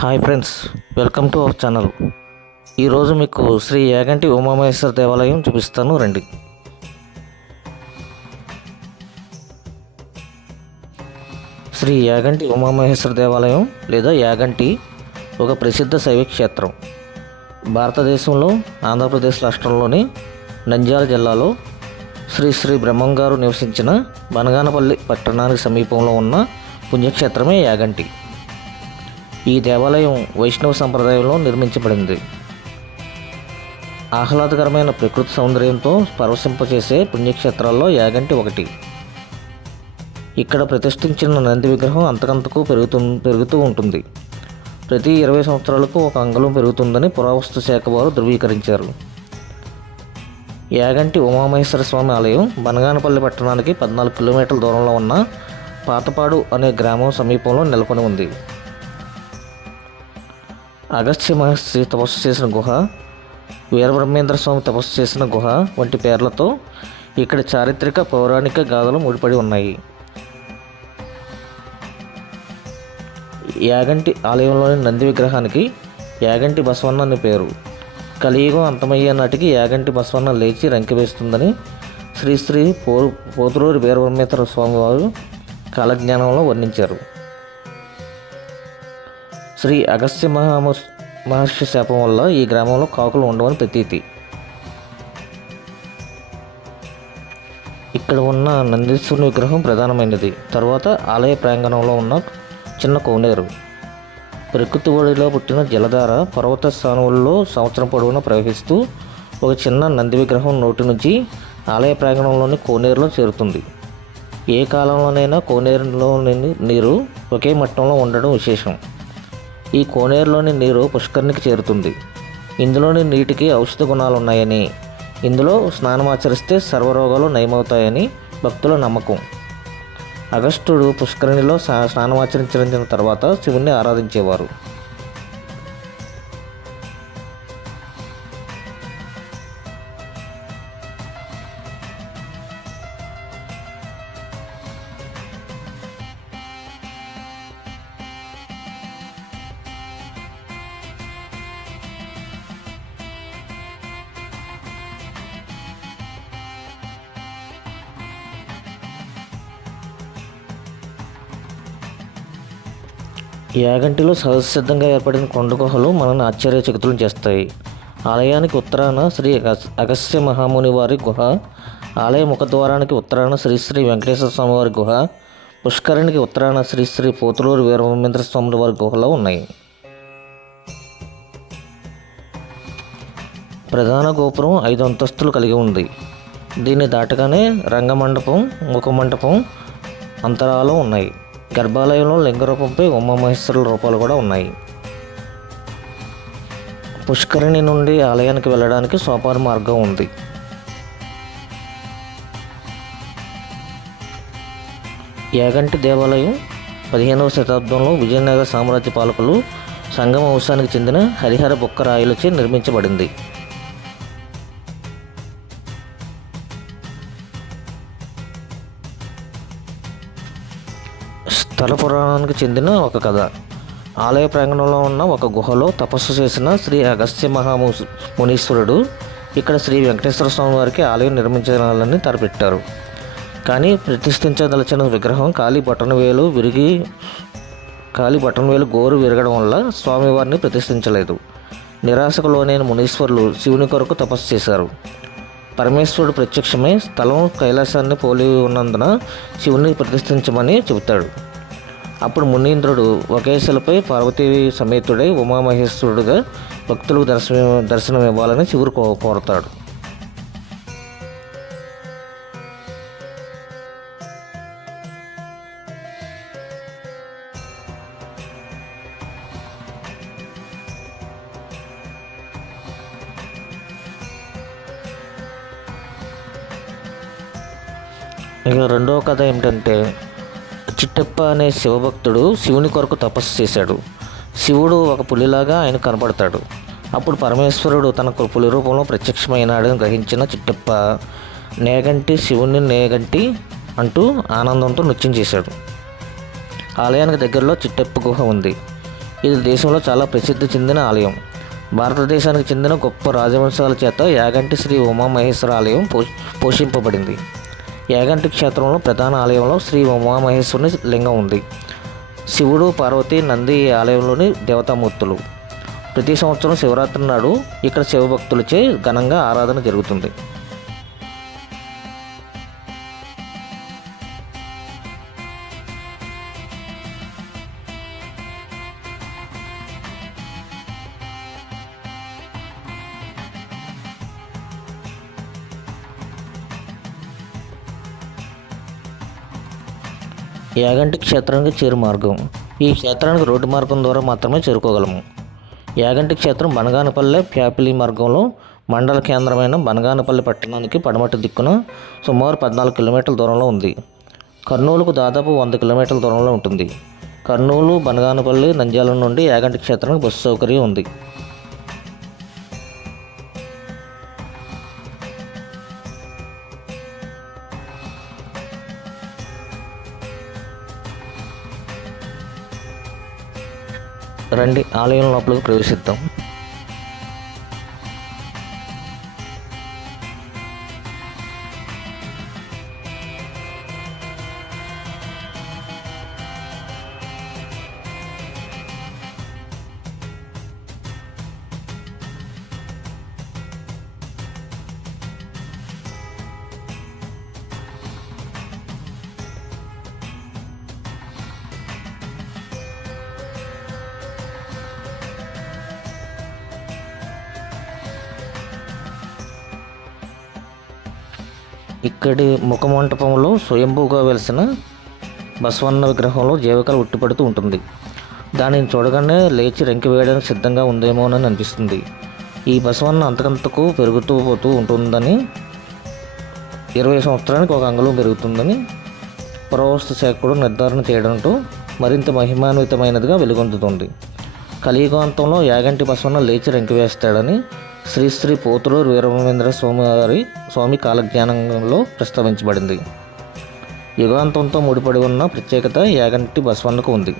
Hi friends, welcome to our channel. ఈరోజు మీకు శ్రీ యాగంటి ఉమామహేశ్వర దేవాలయం చూపిస్తాను రండి. శ్రీ యాగంటి ఉమామహేశ్వర దేవాలయం లేదా యాగంటి ఒక ప్రసిద్ధ శైవ క్షేత్రం. భారతదేశంలో ఆంధ్రప్రదేశ్ రాష్ట్రంలోని నంద్యాల జిల్లాలో శ్రీ శ్రీ బ్రహ్మంగారు నివసించిన బనగానపల్లి పట్టణానికి సమీపంలో ఉన్న పుణ్యక్షేత్రమే యాగంటి. ఈ దేవాలయం వైష్ణవ సంప్రదాయంలో నిర్మించబడింది. ఆహ్లాదకరమైన ప్రకృతి సౌందర్యంతో పరవశింపచేసే పుణ్యక్షేత్రాల్లో యాగంటి ఒకటి. ఇక్కడ ప్రతిష్ఠించిన నంది విగ్రహం అంతకంతకు పెరుగుతూ ఉంటుంది. ప్రతి 20 సంవత్సరాలకు ఒక అంగుళం పెరుగుతుందని పురావస్తు శాఖ వారు ధృవీకరించారు. యాగంటి ఉమామహేశ్వర స్వామి ఆలయం బనగానపల్లి పట్టణానికి 14 కిలోమీటర్ల దూరంలో ఉన్న పాతపాడు అనే గ్రామం సమీపంలో నెలకొని ఉంది. అగస్త్య మహర్షి తపస్సు చేసిన గుహ, వీరబ్రహ్మేంద్ర స్వామి తపస్సు చేసిన గుహ వంటి పేర్లతో ఇక్కడ చారిత్రక పౌరాణిక గాథలు ముడిపడి ఉన్నాయి. యాగంటి ఆలయంలోని నంది విగ్రహానికి యాగంటి బసవన్న అని పేరు. కలియుగం అంతమయ్యే నాటికి యాగంటి బసవన్న లేచి రంకెవేస్తుందని శ్రీ శ్రీ పోతులూరి వీరబ్రహ్మేంద్ర స్వామి వారు కాలజ్ఞానంలో వర్ణించారు. శ్రీ అగస్త్య మహర్షి శాపం వల్ల ఈ గ్రామంలో కాకులు ఉండవని ప్రతీతి. ఇక్కడ ఉన్న నందీశ్వరుని విగ్రహం ప్రధానమైనది. తర్వాత ఆలయ ప్రాంగణంలో ఉన్న చిన్న కోనేరు, ప్రకృతి ఒడిలో పుట్టిన జలధార పర్వత స్థానువుల్లో సంవత్సరం పొడవునా ప్రవహిస్తూ ఒక చిన్న నంది విగ్రహం నోటి నుంచి ఆలయ ప్రాంగణంలోని కోనేరులో చేరుతుంది. ఏ కాలంలోనైనా కోనేరులోని నీరు ఒకే మట్టంలో ఉండడం విశేషం. ఈ కోనేరులోని నీరు పుష్కరిణికి చేరుతుంది. ఇందులోని నీటికి ఔషధ గుణాలు ఉన్నాయని, ఇందులో స్నానమాచరిస్తే సర్వరోగాలు నయమవుతాయని భక్తుల నమ్మకం. అగస్త్యుడు పుష్కరిణిలో స్నానమాచరించిన తర్వాత శివుణ్ణి ఆరాధించేవారు. యాగంటిలో సహజసిద్ధంగా ఏర్పడిన కొండ గుహలు మనల్ని ఆశ్చర్యచకితులను చేస్తాయి. ఆలయానికి ఉత్తరాన శ్రీ అగస్త్య మహాముని వారి గుహ, ఆలయ ముఖద్వారానికి ఉత్తరాన శ్రీ శ్రీ వెంకటేశ్వర స్వామి వారి గుహ, పుష్కరిణికి ఉత్తరాన శ్రీ శ్రీ పోతులూరి వీరబ్రహ్మేంద్ర స్వామి వారి గుహలు ఉన్నాయి. ప్రధాన గోపురం 5 అంతస్తులు కలిగి ఉంది. దీన్ని దాటగానే రంగమండపం, ముఖమండపం, అంతరాలు ఉన్నాయి. గర్భాలయంలో లింగరూపంపై ఉమామహేశ్వరుల రూపాలు కూడా ఉన్నాయి. పుష్కరిణి నుండి ఆలయానికి వెళ్ళడానికి సోపాన మార్గం ఉంది. యాగంటి దేవాలయం 15వ శతాబ్దంలో విజయనగర సామ్రాజ్య పాలకులు సంగమ వంశానికి చెందిన హరిహర బుక్క రాయులచే నిర్మించబడింది. స్థల పురాణానికి చెందిన ఒక కథ. ఆలయ ప్రాంగణంలో ఉన్న ఒక గుహలో తపస్సు చేసిన శ్రీ అగస్త్య మునీశ్వరుడు ఇక్కడ శ్రీ వెంకటేశ్వర స్వామి వారికి ఆలయం నిర్మించాలని తలపెట్టారు. కానీ ప్రతిష్ఠించదలచిన విగ్రహం కాలి బటన్వేలు గోరు విరగడం వల్ల స్వామివారిని ప్రతిష్ఠించలేదు. నిరాశకు లోనైన మునీశ్వరులు శివుని కొరకు తపస్సు చేశారు. పరమేశ్వరుడు ప్రత్యక్షమై స్థలం కైలాసాన్ని పోలి ఉన్నందున శివుని ప్రతిష్ఠించమని చెబుతాడు. అప్పుడు మునీంద్రుడు ఒకే శిలపై పార్వతీ సమేతుడై ఉమామహేశ్వరుడుగా భక్తులకు దర్శనం ఇవ్వాలని శివుడు కోరతాడు. ఇక రెండవ కథ ఏమిటంటే, చిట్టెప్ప అనే శివభక్తుడు శివుని కొరకు తపస్సు చేశాడు. శివుడు ఒక పులిలాగా ఆయన కనపడతాడు. అప్పుడు పరమేశ్వరుడు తన పులి రూపంలో ప్రత్యక్షమైనాడని గ్రహించిన చిట్టెప్ప శివుని నేగంటి అంటూ ఆనందంతో నృత్యం చేశాడు. ఆలయానికి దగ్గరలో చిట్టెప్ప గుహ ఉంది. ఇది దేశంలో చాలా ప్రసిద్ధి చెందిన ఆలయం. భారతదేశానికి చెందిన గొప్ప రాజవంశాల చేత యాగంటి శ్రీ ఉమామహేశ్వర ఆలయం పోషింపబడింది. యాగంటి క్షేత్రంలో ప్రధాన ఆలయంలో శ్రీ ఉమామహేశ్వరుని లింగం ఉంది. శివుడు, పార్వతి, నంది ఈ ఆలయంలోని దేవతామూర్తులు. ప్రతి సంవత్సరం శివరాత్రి నాడు ఇక్కడ శివభక్తులచే ఘనంగా ఆరాధన జరుగుతుంది. యాగంటి క్షేత్రానికి చేరు మార్గం. ఈ క్షేత్రానికి రోడ్డు మార్గం ద్వారా మాత్రమే చేరుకోగలము. యాగంటి క్షేత్రం బనగానపల్లె ప్యాపిలి మార్గంలో మండల కేంద్రమైన బనగానపల్లి పట్టణానికి పడమటి దిక్కున సుమారు 14 కిలోమీటర్ల దూరంలో ఉంది. కర్నూలుకు దాదాపు 100 కిలోమీటర్ల దూరంలో ఉంటుంది. కర్నూలు, బనగానపల్లి, నంద్యాల నుండి యాగంటి క్షేత్రానికి బస్సు సౌకర్యం ఉంది. రండి ఆలయం లోపలికి ప్రవేశిద్దాం. ఇక్కడి ముఖమంటపంలో స్వయంభూగా వెలిసిన బసవన్న విగ్రహంలో జీవకళ ఉట్టిపడుతూ ఉంటుంది. దానిని చూడగానే లేచి రెంకి వేయడానికి సిద్ధంగా ఉందేమోనని అనిపిస్తుంది. ఈ బసవన్న అంతకంతకు పెరుగుతూ పోతూ ఉంటుందని, 20 సంవత్సరానికి ఒక అంగుళం పెరుగుతుందని పురావస్తు శాఖ కూడా నిర్ధారణ చేయడంతో మరింత మహిమాన్వితమైనదిగా వెలుగొందుతుంది. కలియుగాంతంలో యాగంటి బసవన్న లేచి రెంకి వేస్తాడని శ్రీ పోతులూరు వీరబ్రహ్మేంద్ర స్వామి కాలజ్ఞానంలో ప్రస్తావించబడింది. యుగాంతంతో ముడిపడి ఉన్న ప్రత్యేకత యాగంటి బసవన్నకు ఉంది.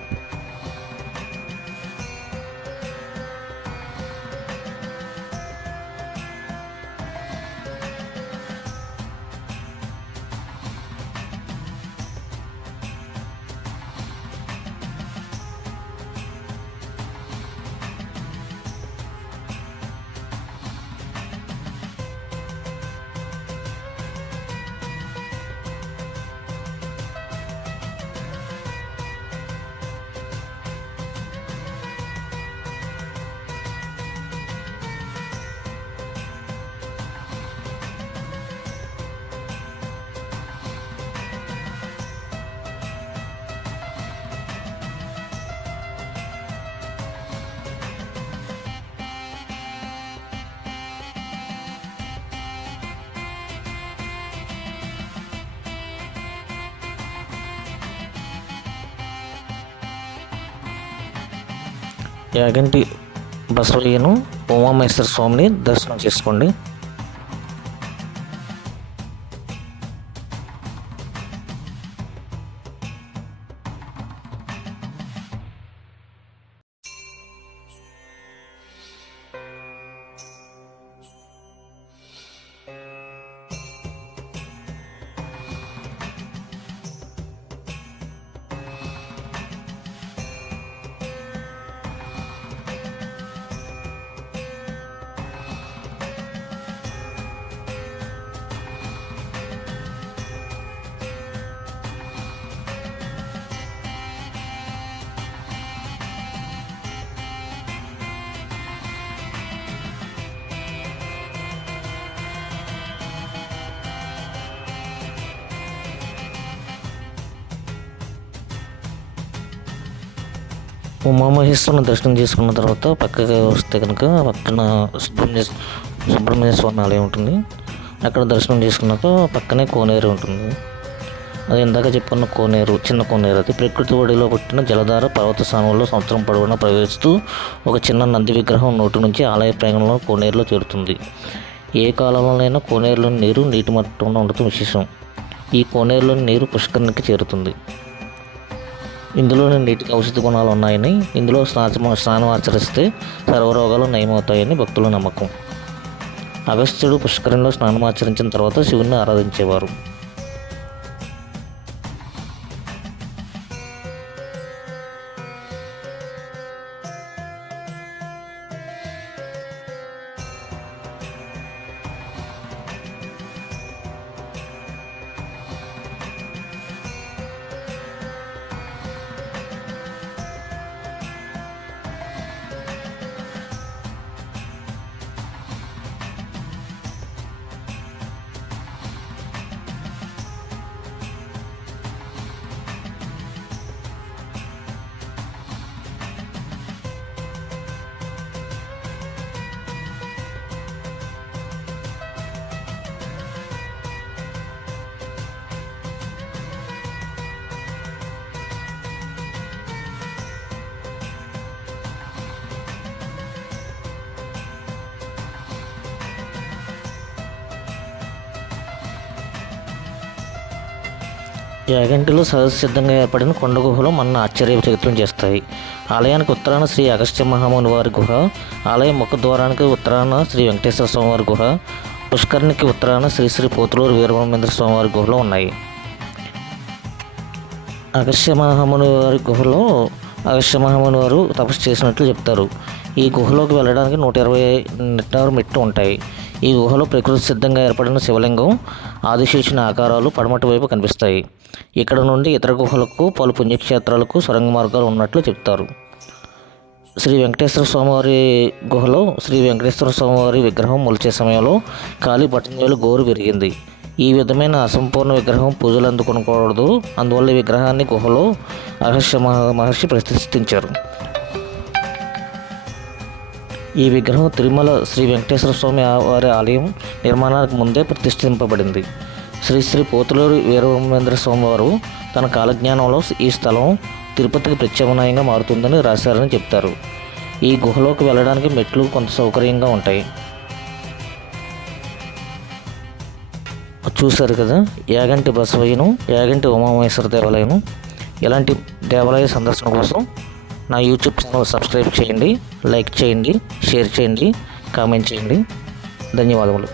యాగంటి బసవయ్యను ఉమామహేశ్వర స్వామిని దర్శనం చేసుకోండి. ఉమామహేశ్వరుని దర్శనం చేసుకున్న తర్వాత పక్కకి వస్తే కనుక పక్కన సుబ్రహ్మణ్య స్వామి ఆలయం ఉంటుంది. అక్కడ దర్శనం చేసుకున్నాక పక్కనే కోనేరు ఉంటుంది. అది ఇందాక చెప్పుకున్న కోనేరు, చిన్న కోనేరు. అది ప్రకృతి ఒడిలో పుట్టిన జలధార పర్వత స్థానంలో సంవత్సరం పొడవునా ప్రవేశిస్తూ ఒక చిన్న నంది విగ్రహం నోటి నుంచి ఆలయ ప్రాంగణంలో కోనేరులో చేరుతుంది. ఏ కాలంలోనైనా కోనేరులోని నీరు నీటి మట్టంలో ఉండటం విశేషం. ఈ కోనేరులోని నీరు పుష్కరునికి చేరుతుంది. ఇందులోని నీటికి ఔషధ గుణాలు ఉన్నాయని, ఇందులో స్నానం ఆచరిస్తే సర్వరోగాలు నయమవుతాయని భక్తుల నమ్మకం. అగస్త్యుడు పుష్కరంలో స్నానం ఆచరించిన తర్వాత శివుని ఆరాధించేవారు. యాగంటిలో సహజ సిద్ధంగా ఏర్పడిన కొండ గుహలు మన ఆశ్చర్యచకితులను చేస్తాయి. ఆలయానికి ఉత్తరాన శ్రీ అగస్త్య మహాముని వారి గుహ, ఆలయ ముఖద్వారానికి ఉత్తరాన శ్రీ వెంకటేశ్వర స్వామివారి గుహ, పుష్కరిణికి ఉత్తరాన శ్రీ పోతులూరు వీరబ్రహ్మేంద్ర స్వామివారి గుహలు ఉన్నాయి. అగస్త్య మహాముని వారి గుహలో అగస్త్య మహాముని వారు తపస్సు చేసినట్లు చెప్తారు. ఈ గుహలోకి వెళ్ళడానికి 120 మెట్లు ఉంటాయి. ఈ గుహలో ప్రకృతి సిద్ధంగా ఏర్పడిన శివలింగం, ఆదిశేషుని ఆకారాలు పడమటి వైపు కనిపిస్తాయి. ఇక్కడ నుండి ఇతర గుహలకు, పలు పుణ్యక్షేత్రాలకు సొరంగ మార్గాలు ఉన్నట్లు చెప్తారు. శ్రీ వెంకటేశ్వర స్వామివారి గుహలో శ్రీ వెంకటేశ్వర స్వామివారి విగ్రహం మొలిచే సమయంలో కాలి బటంజోలు గోరు విరిగింది. ఈ విధమైన అసంపూర్ణ విగ్రహం పూజలు అందుకోకూడదు. అందువల్ల ఈ విగ్రహాన్ని గుహలో అగస్త్య మహర్షి ప్రతిష్ఠించారు. ఈ విగ్రహం తిరుమల శ్రీ వెంకటేశ్వర స్వామి వారి ఆలయం నిర్మాణానికి ముందే ప్రతిష్ఠింపబడింది. శ్రీ పోతులూరు వీరబ్రహ్మేంద్ర స్వామి వారు తన కాలజ్ఞానంలో ఈ స్థలం తిరుపతికి ప్రత్యామ్నాయంగా మారుతుందని రాశారని చెప్తారు. ఈ గుహలోకి వెళ్ళడానికి మెట్లు కొంత సౌకర్యంగా ఉంటాయి. చూశారు కదా, యాగంటి బసవయ్యను, యాగంటి ఉమామహేశ్వర దేవాలయం. ఇలాంటి దేవాలయ సందర్శన కోసం నా యూట్యూబ్ ఛానల్ సబ్స్క్రైబ్ చేయండి, లైక్ చేయండి, షేర్ చేయండి, కామెంట్ చేయండి. ధన్యవాదములు.